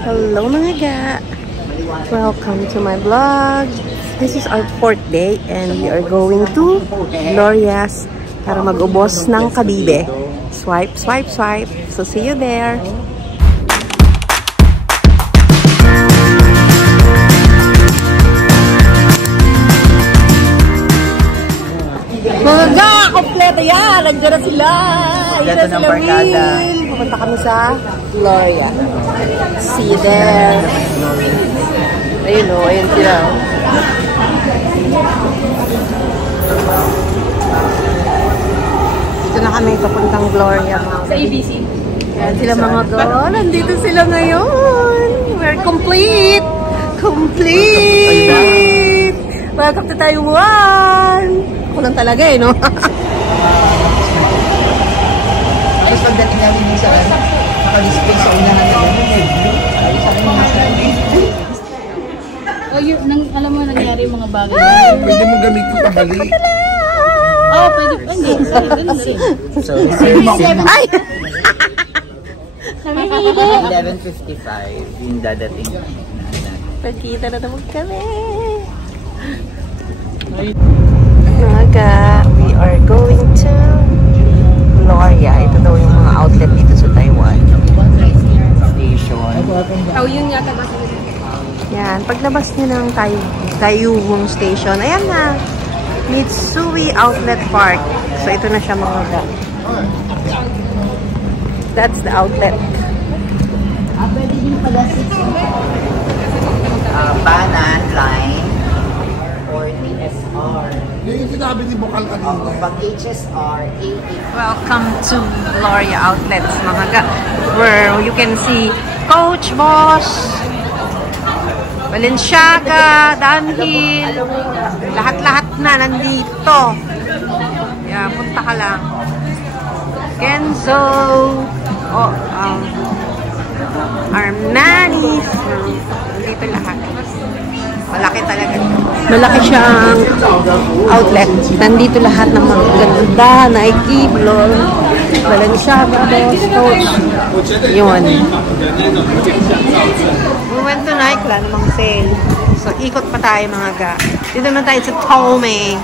Hello mga ga! Welcome to my vlog. This is our 4th day and we are going to Gloria's para mag-ubos ng kabibe. Swipe, swipe, swipe. So see you there. Mga ga! Kompleto yan! Nandiyan na sila! Ayun na sila Will! Pupunta kami sa Gloria. See you there. Ayun o, ayun sila. Dito na kami papuntang Gloria. Sa ABC. Ayan sila mga go. Nandito sila ngayon. We're complete! Complete! Welcome to Taiwan! Ako lang talaga eh, no? Ayos pagdating namin yung saan, nakalisting sa unahan na gano'n eh. Ayos sa akin yung nasa Alam mo nangyari yung mga bagay. Pwede mong gamitin pa balik. Oo, pwede. Hindi, sorry. Ay! 11:55 yung dadating. Pagkita na naman kami. Naga, we are going to Gloria. Ito daw yung mga outlet dito sa Taiwan. Station. Oh, yun yata ba? Yan, paglabas nyo ng Taiwan Station, ayan na. Mitsui Outlet Park. So, ito na siya mga ga. That's the outlet. Pwede din pala 6. Banan line or TSR. Yung sinabi ni Bukal kanina. Pag HSR, 80. Welcome to Gloria Outlets, mga ga. Where you can see Coach, Boss, Balenciaga, Dunhill, lahat-lahat na nandito. Yeah, punta ka lang. Kenzo, Armani, nandito lahat. Malaki talaga. Malaki siyang outlet. Nandito lahat ng mga ganda, Nike, Blur, Balenciaga, Boss, Coach. Yun. We went tonight, wala namang sale. So, ikot pa tayo mga ga. Dito naman tayo sa Tomei.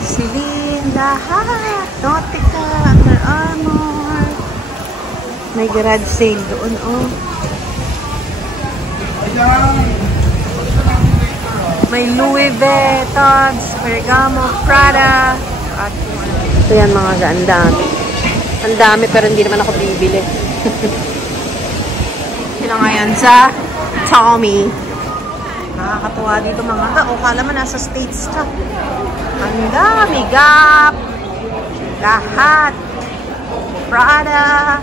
Celine, lahat. Nautica, Under Armour. May garage sale doon, oh. May Louis Vuitton, Ferragamo, Prada. At ito yan mga ga, ang dami. Ang dami pero hindi naman ako bibili. Sila ngayon sa Tommy. Nakakatuwa dito mga ga. O kala mo nasa States ka. Ang dami, Gap. Lahat. Prada.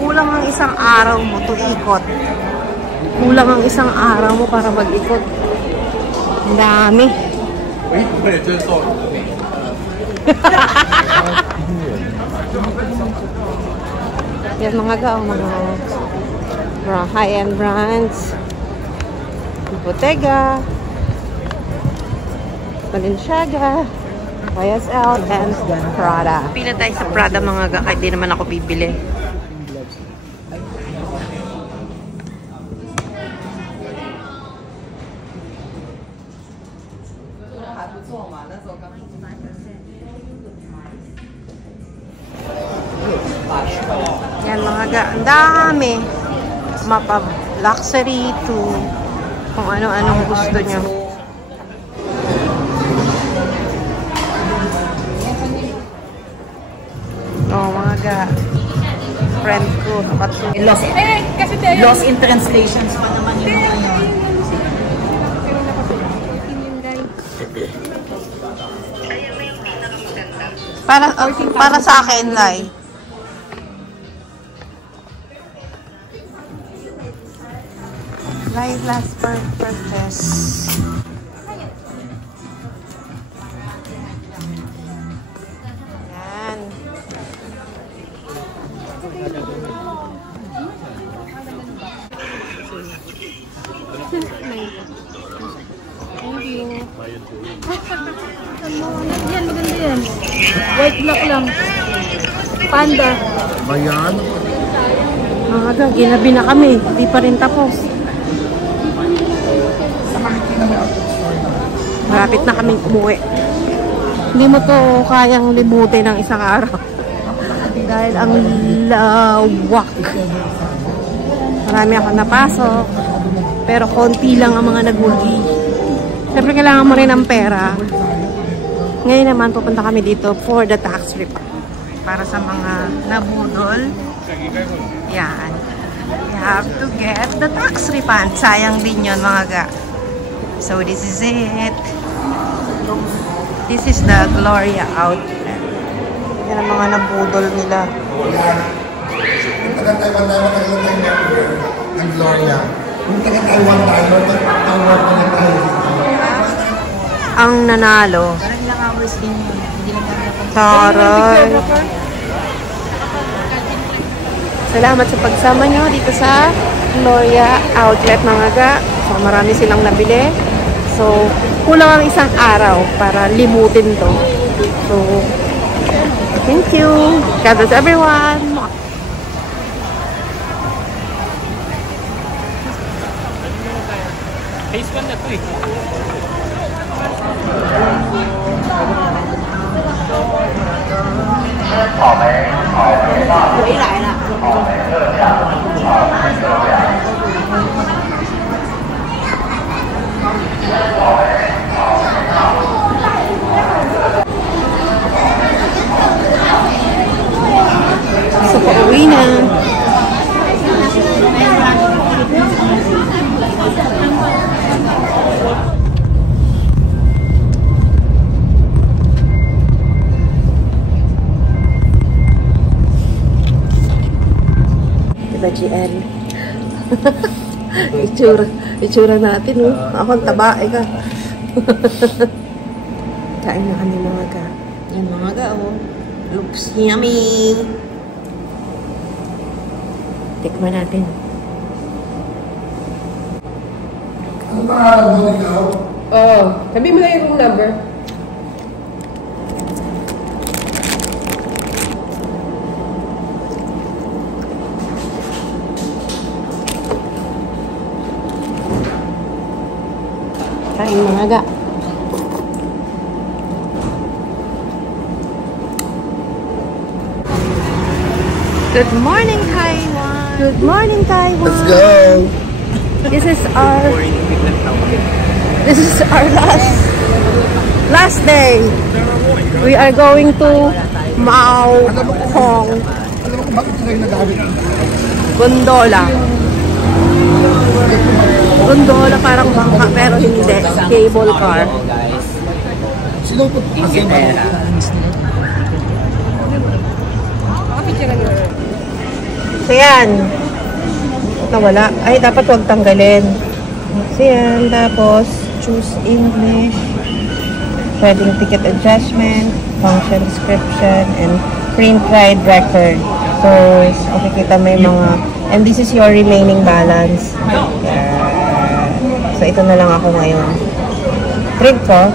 Kulang ang isang araw mo to ikot. Kulang ang isang araw mo para mag-ikot. Ang dami. Yan mga ga, mga high-end brands. Bottega, Balenciaga, YSL, and Prada. Pila tayo sa Prada mga ga, kahit di naman ako bibili. Yan mga ga, ang dami. Mapa luxury to kung ano-anong gusto nyo. Oh mga ga, friend ko, kapatid. Lost in translations pa naman yung ano. Para sa akin, Lai. Lai last purpose. Yan. Thank you. Yan, maganda yan. White black lang. Panda. Bayan. Mga ga, ginabi na kami. Hindi pa rin tapos. Malapit na kaming umuwi. Hindi mo to kayang libutin ng isang araw. Dahil ang lawak. Marami ako napasok. Pero konti lang ang mga nagwagi. Siyempre kailangan mo rin ng pera. Ngayon naman pupunta kami dito for the tax refund. Para sa mga nabudol. Yan. You have to get the tax refund. Sayang din yun mga ga. So this is it. This is the Gloria outlet. Yan ang mga nabudol nila. Taga Taiwan tayo, ang Gloria. Kung taga Taiwan tayo, Ang nanalo. Parang ilang hours din yun. Hindi lang kami napansin. Taray. Salamat sa pagsama nyo dito sa Gloria outlet mga ga. So marami silang nabili. So kulang ang isang araw para limutin to. So thank you. God bless everyone. So pauwi na. Diba, GL? itsura natin, oh. Ako ang taba, ka. Kain na kami mga ga. Yan mga ga, oh. Looks yummy. Tikman natin. Ano pangalan mo ikaw? Oo. Sabi mo na yung room number. Kain mga ga. Good morning, Taiwan. Good morning, Taiwan. Let's go! This is our last day. We are going to Mao Hong Alam mo kung bakit sila yung nag-aawit? Gondola. Gondola parang bangka pero hindi. Cable car. Sino po? So yan. Nawala. Ay, dapat huwag tanggalin. So yan. Tapos, choose English. Pwedeng ticket adjustment, function description, and print ride record. So, makikita may mga, and this is your remaining balance. Yan. So, ito na lang ako ngayon. Trip ko.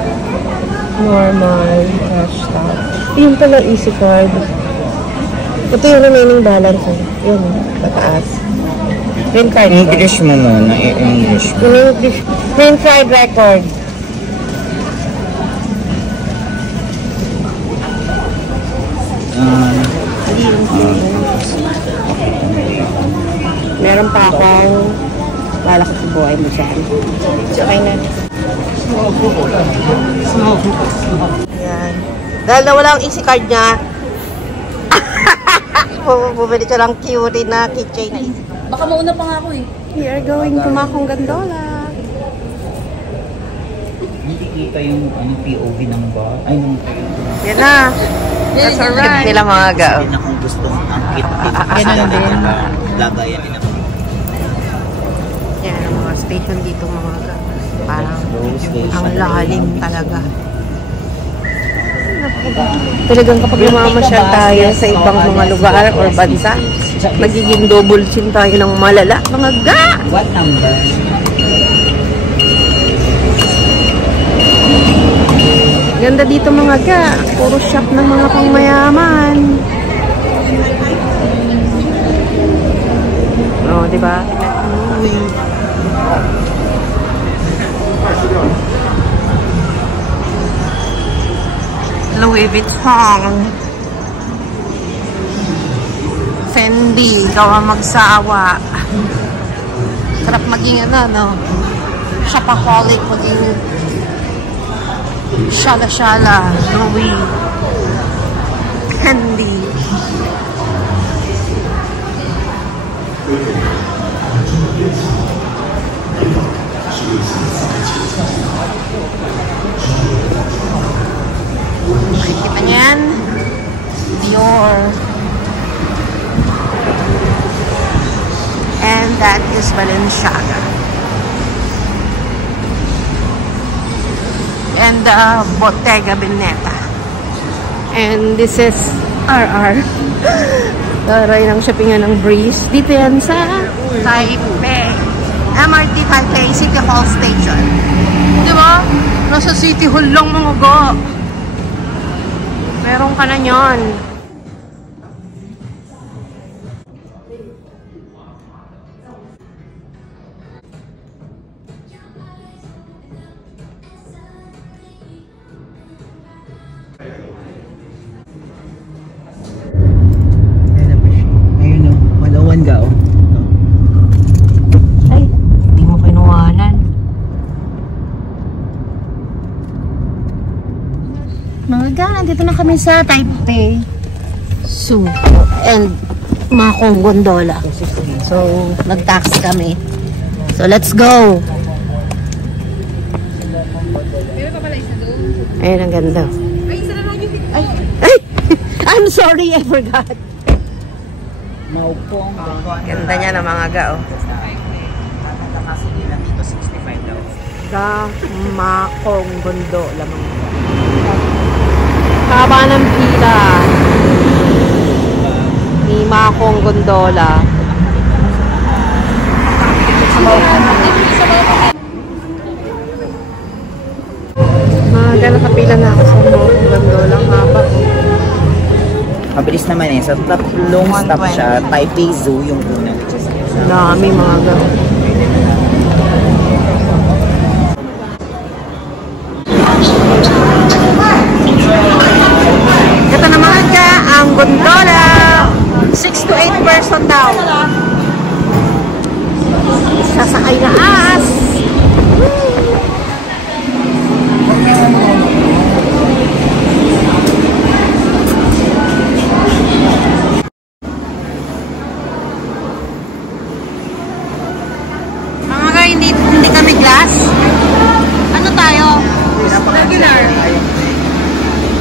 Normal. Cash stop. Yung pala easy card. Ito yung remaining balance. Yun, tataas. Print card. English mo na, English. English. Print card record. Meron pa akong balak sa buhay mo siya. Okay na. Ayan. Dahil nawala ang easy card niya, bumili siya lang cutie na keychain na easy card. Baka mauna pa nga ako eh. We are going to Makong Gondola. Hindi kita yung POV ng bar. Ay, ng Yan na. That's alright. Sila mga ga. Sabi na kung gusto mong angkit. Ganun din. Lagayan din ako. Yan ang mga station dito mga ga. Parang ang lalim talaga. Talagang kapag lumamasyal tayo sa ibang mga lugar or bansa, magiging double chin tayo ng malala. Mga ga! What number? Ganda dito mga ga. Puro shop ng mga pangmayaman. di ba? Louis Vuitton. Fendi, ikaw ang magsawa. Sarap maging no? Shopaholic, maging shala-shala. Louis. Fendi. Kita niyo yan? Dior. And that is Balenciaga. And Bottega Veneta. And this is RR. Taray ng shoppingan ng Breeze. Dito yan sa Taipei. MRT Taipei City Hall Station. Diba? Nasa City Hall lang mga go. Meron ka na yun. Ayun o, 101 ga o. Ay, hindi mo kinuhanan. Mga ga, nandito na kami sa Taipei Zoo and Makong Gondola. So, nag-taxi kami. So, let's go! Ayun, ang ganda. Ay! I'm sorry, I forgot. Maupong. Ganda niya ng mga ga, oh. Kasi nila dito 65 daw. Ga Makong Gondola. Haba ng pila ni Makong Gondola. Gano'n kapila na ako sa Makong Gondola. Haba. Mabilis naman eh. Sa tatlong stop siya, Taipei Zoo yung una. Dami mga gano'n. Ito na mga ka, ang gondola. 6 to 8 person daw. Sasakay na as. Mga ka, hindi kami glass. Ano tayo? Regular.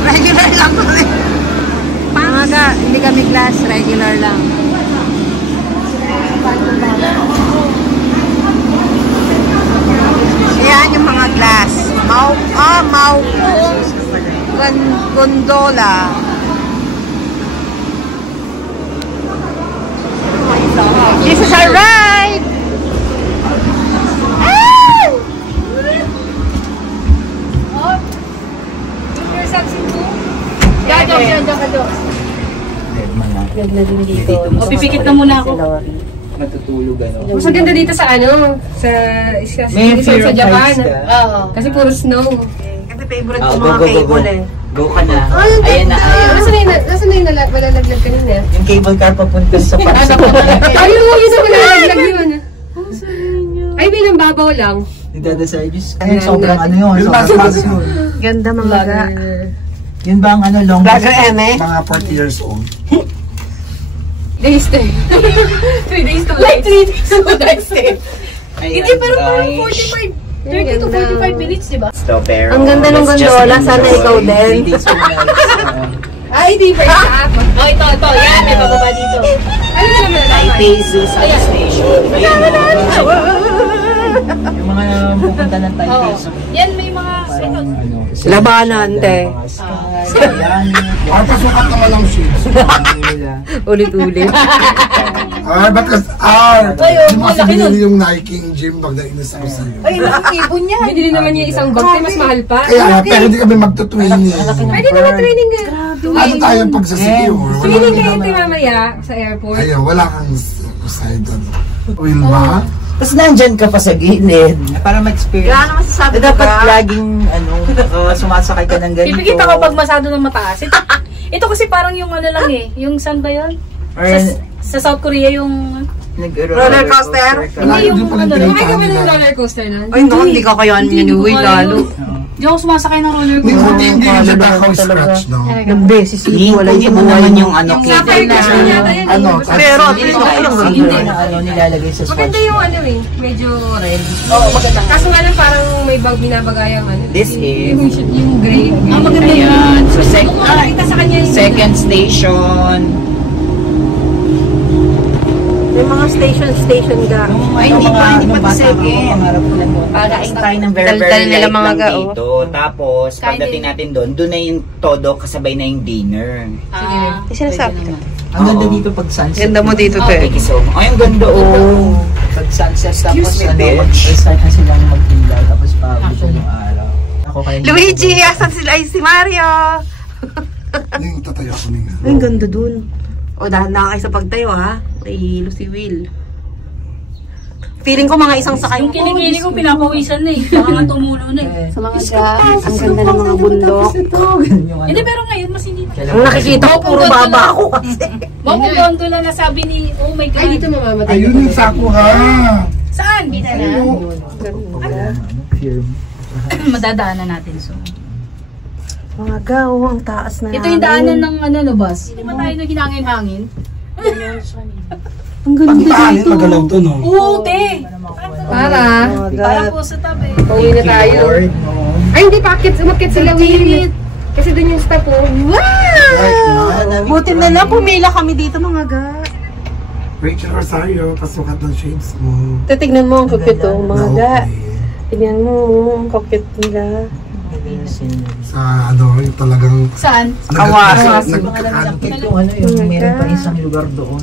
Regular lang kami. Mga ka, hindi kami glass. Regular lang. Ayan yung mga glass. Maupong Gondola. This is our ride! O, pipikit na muna ako. Matutulog ano. Mas maganda dito sa sa Japan. Oo. Kasi puro snow. Kasi favorite ko mga cable eh. Go ka na. Ayan na, ayan. Nasaan na yung malalaglag kanina? Yung cable car papunta sa Paso. Ayun mo, yun na malalaglag yun. Ay, bilang babaw lang. Nagdadasal, Diyos. Ayun, sobrang ano yun. Sobrang yun. Ganda mga ga. Yun ba ang ano, long Vlogger Eme? Mga 40 years old. Days stay. 3 days to like 3 days to night stay. Hindi, pero parang 45. 30 to 45 minutes, diba? Strawberry. Ang ganda ng gondola. Sana ikaw din. Ay, di ba yung app? Oh, ito. Yan, may bababa dito. Ano na naman? Taipei Zoo Station. Yung mga pupunta ng Taipei Zoo. Yan, may mga... Ito. Labanan, te. Pasukat naman ang shoes. Ulit-ulit. Bakas di ba kasi binili yung Nike gym pag nainis ako sa'yo. Ay, nakakibon niya. Binili naman niya isang bag, mas mahal pa. Kaya pero hindi kami magtutraining. Pwede naman training ka. Ano tayo pag sa city? Training kayo mamaya sa airport. Ayun, wala kang Poseidon. Will ba? Tapos nandyan ka pa sa gilid. Para ma-experience. Kaya naman sasabi dapat laging, sumasakay ka ng ganito. Pipikita ko pag masyado ng mataas. Ito kasi parang yung ano lang eh. Yung saan ba yun? Sa South Korea yung... roller coaster? Hindi yung ano. Ay, kami ng roller coaster nun. Ay, no, hindi ka kaya ninuwi lalo. Hindi ako sumasakay ng roller coaster. Hindi yung siya takaw scratch, no? Ng beses ito, wala Hindi mo naman yung Yung sapphire question yata yun. Ano? Pero, nilalagay sa swatch. Maganda yung ano eh, medyo red. Oo, maganda. Kaso nga lang parang may binabagayang ano. This is... Yung gray. Maganda yun. Ayan. So, Kita sa kanya yung... second station. May mga station ka. Ay, hindi pa second. Pagkain tayo ng very light lang dito. Tapos, pagdating natin doon na yung todo, kasabay na yung dinner. Sinasabi ko. Ang ganda dito pag sunset. Ganda mo dito, te. Thank you so much. Ay, ang ganda, oh. Pag sunset, tapos start na silang mag-ilaw, tapos pabot yung araw. Ako kayo. Luigi, asan sila? Ay, si Mario! Yung tatayo ko niya. Ay, ang ganda dun. O, dahan na kayo sa pagtayo, ha? Nahihilo si Will. Feeling ko mga isang sakay. Yung kilikili ko pinapawisan na eh. Baka nga tumulo na eh. Sa mga gas, ang ganda ng mga bundok. Hindi, pero ngayon mas hindi. Ang nakikita ko, puro baba ako kasi. Baka gondola na sabi ni, oh my God. Ay, dito mamamatay. Ayun yung sako ha! Saan? Dito na. Madadaanan natin so. Mga gaw, ang taas na Ito yung daanan ng ano, lubas. Hindi ba tayo na hinangin-hangin? Ang ganda dito. Magalaw to, no? Oo, te. Para. Parang po sa tabi. Pauwi na tayo. Ay, hindi pa. Umakit sila. Will. Kasi dun yung step oh. Wow! Buti na lang, pumila kami dito mga ga. Rachel Rosario, pasukat ng shades mo. Titignan mo ang cute oh, mga ga. Tignan mo, ang cute nila. Sa ano, yung talagang... Saan? Awas. Nagkakadikit yung ano, yung meron pa isang lugar doon.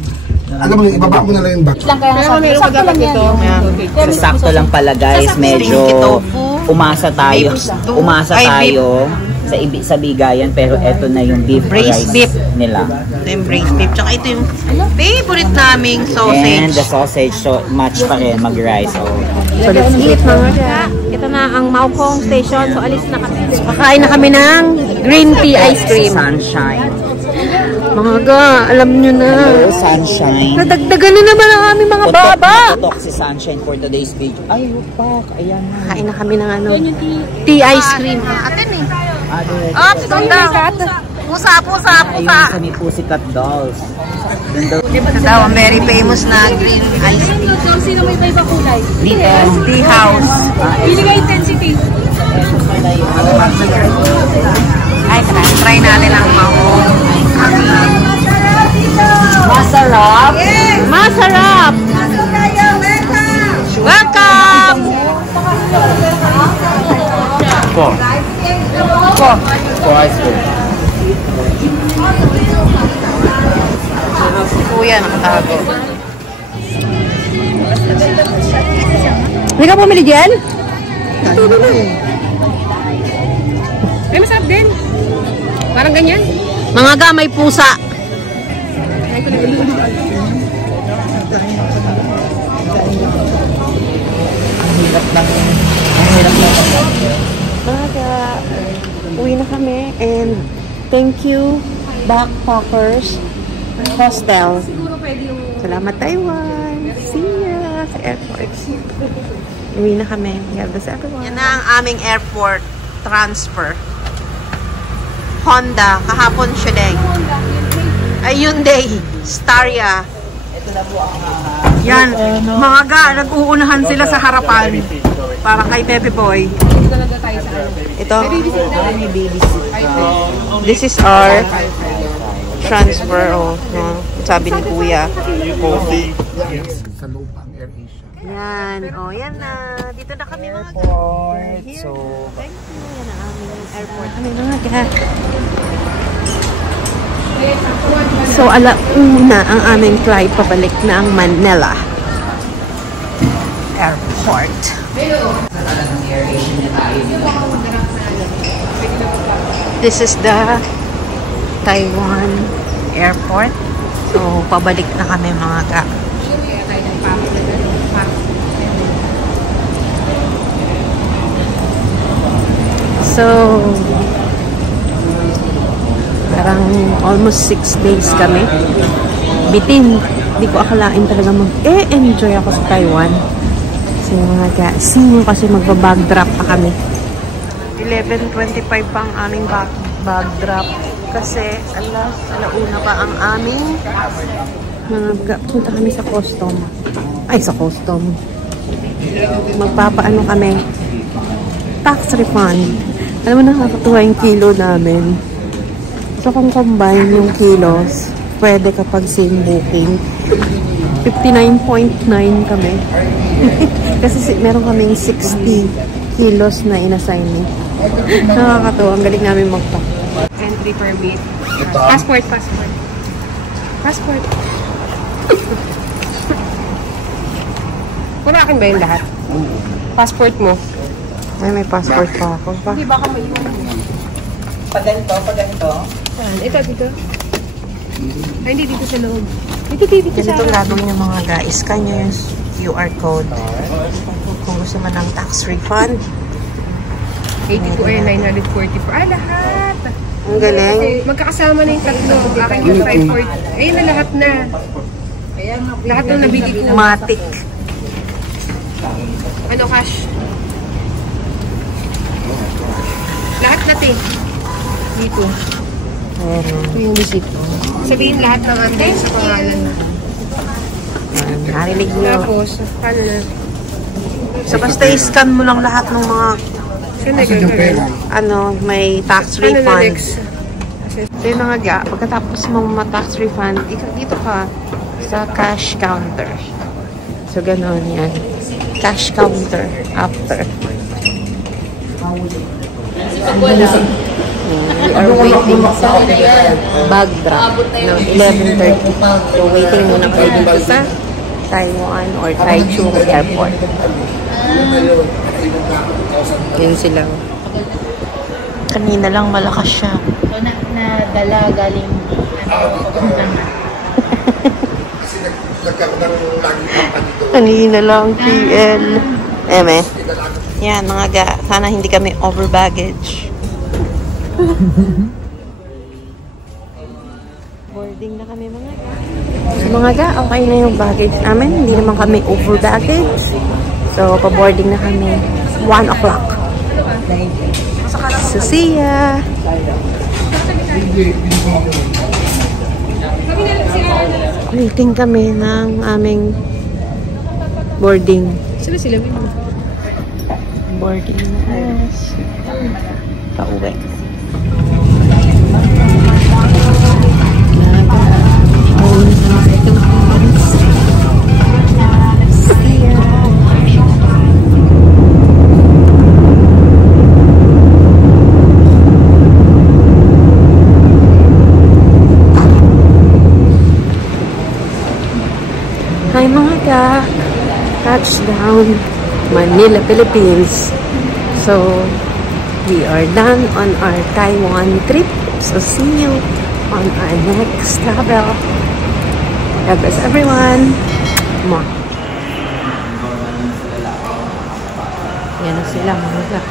Alam mo, ibaba mo na lang yung back. Lang kaya nasabi. Sakto lang yan. Sakto lang pala guys, medyo umasa tayo sa bigayan, pero eto na yung beef Braised rice beef. nila. Ito yung braised beef. Tsaka ito yung favorite naming And sausage. the sausage, so match pa rin mag-rice. So let's eat mga ga. Ito na ang Maokong Station. So alis na kami. Pakain na kami ng green tea ice cream. Sunshine. Mga ga, alam nyo na. Hello, Sunshine. Nadagdagan na naman ang aming mga baba. Tutok si Sunshine for today's video. Ay, upak. Ayan na. Kain na kami ng ano, tea ice cream. Atin eh. Up, ganda. Pusa. Ayun sa may Pussycat Dolls. Ito daw, ang very famous na green ice tea. Sino may iba kulay? Tea house. Pili ka intensity. Ay, try natin ang Maokong. Masarap. Masarap! Welcome! For ice cream. Si Kuya, nakatago. Hindi ka pumili dyan? Ay, masarap din. Parang ganyan. Mga gamay pusa. Mga uwi na kami and thank you Backpackers Hostel. Salamat Taiwan. See ya sa airport. Uwi na kami. We have this everyone. Yan na ang aming airport transfer. Honda. Kahapon siya din. Hyundai. Staria. Yan. Mga ga, nag-uunahan sila sa harapan. Para kay Bebe Boy. Ito. This is our transfer. Oh, no? Sabi ni Kuya. Sa lupang Air Asia. Yan. Oh, yan na. Dito na kami mga ga. So, Thank you. Yan ang aming airport. Kami mga ga. So, alauna ang aming flight pabalik ng Manila Airport. This is the Taiwan Airport. So, pabalik na kami mga ga. So, parang almost 6 days kami. Bitin. Hindi ko akalain talaga mag-enjoy ako sa Taiwan. So, mga ga-sino kasi magbabag drop pa kami. 11:25 pa ang aming bag drop. Kasi, alauna pa ang aming punta kami sa custom. Ay, sa custom. Magpapaano kami? Tax refund. Alam mo, nakakatuwa yung kilo namin. So, kung combine yung kilos, pwede kapag same booking. 59.9 kami. Kasi meron kaming 60 kilos na inassign eh. Nakakatuwa. Ang galing namin magpa. Entry permit. Passport. Wala akin ba yung lahat? Passport mo? Ay, may passport pa ako. Hindi, baka may iwan mo. Paganto. Ito, dito. Ay, hindi dito sa loob. Dito sa Ganito gagawin yung mga guys. Scan nyo yung QR code. Kung gusto man ng tax refund. 82 ay 944. Lahat! Ang galing. Magkakasama na yung tatlo. Akin yung 540. Ayun na, lahat na. Lahat ng nabili ko. Matic. Ano, cash? Lahat natin. Dito. Ito yung receipt. Sabihin lahat ng ante sa pangalan. Narinig nyo. Tapos, paano na? So, basta i-scan mo lang lahat ng mga may tax Ano na refund. next? So, yun na nga, pagkatapos mong ma-tax refund, dito ka sa cash counter. So, gano'n yan. Cash counter after. We are waiting sa bag drop ng 11:30. So, waiting muna kami dito sa Taiwan or Taichung Airport. Yun sila. Kanina lang malakas siya. So, nadala galing Kasi nagkaroon ng laging company doon. Kanina lang, TL. Eme. Yan, mga ga. Sana hindi kami over baggage. Boarding na kami, mga ga. So, mga ga, okay na yung baggage namin. Hindi naman kami over baggage. So, pa-boarding na kami. 1 o'clock. So, see ya! Waiting kami ng aming boarding. Sila mo. Boarding na us. Pauwi. See ya! Hi mga ka! Touchdown! Manila, Philippines. So, we are done on our Taiwan trip. So, see you on our next travel. God bless everyone. Mwah. Yan na sila mga ka.